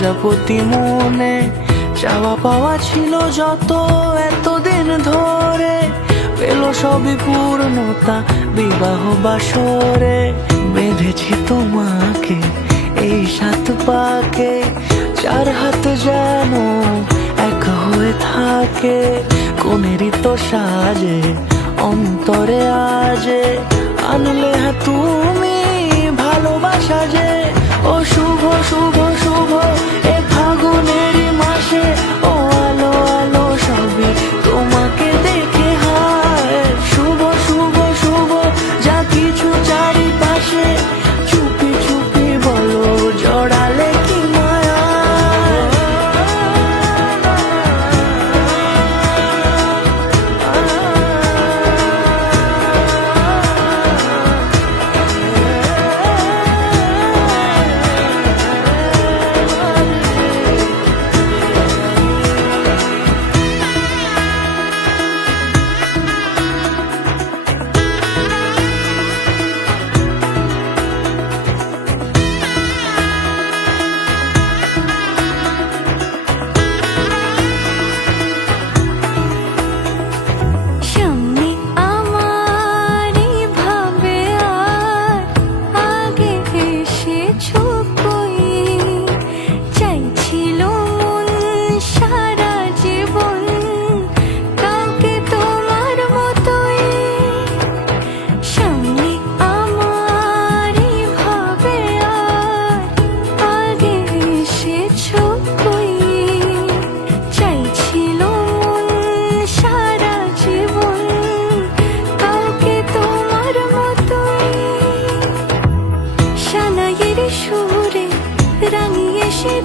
প্রজাপতি মনে চাওয়া পাওয়া ছিল যত এতদিন ধরে, পেল সবই পূর্ণতা বিবাহ বাসরে। বেঁধেছি তোমাকে এই 7 পাকে, 4 হাত যেন এক হয়ে থাকে। কোনেরই তো সাজে অন্তরে আজে, আনলে হ্যাঁ তুমি ভালোবাসা যে। ও শুভ শুভ শুভ এ ফাগুনেরই মাসে, ও আলো আলো সবই তোমাকে দেখে হায়। শুভ শুভ শুভ যা কিছু চারিপাশে, চুপি চুপি বলো জড়ালে কি মায়া।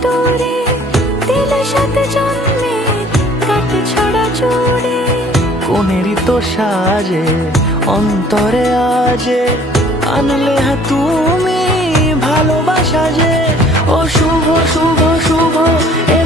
দূরে দিলে 7 জন্মের কাট ছড়া জুড়ে। কোনেরই তো সাজে অন্তরে আজে, আনলে হ্যাঁ তুমি ভালোবাসা যে। ও শুভ শুভ শুভ এ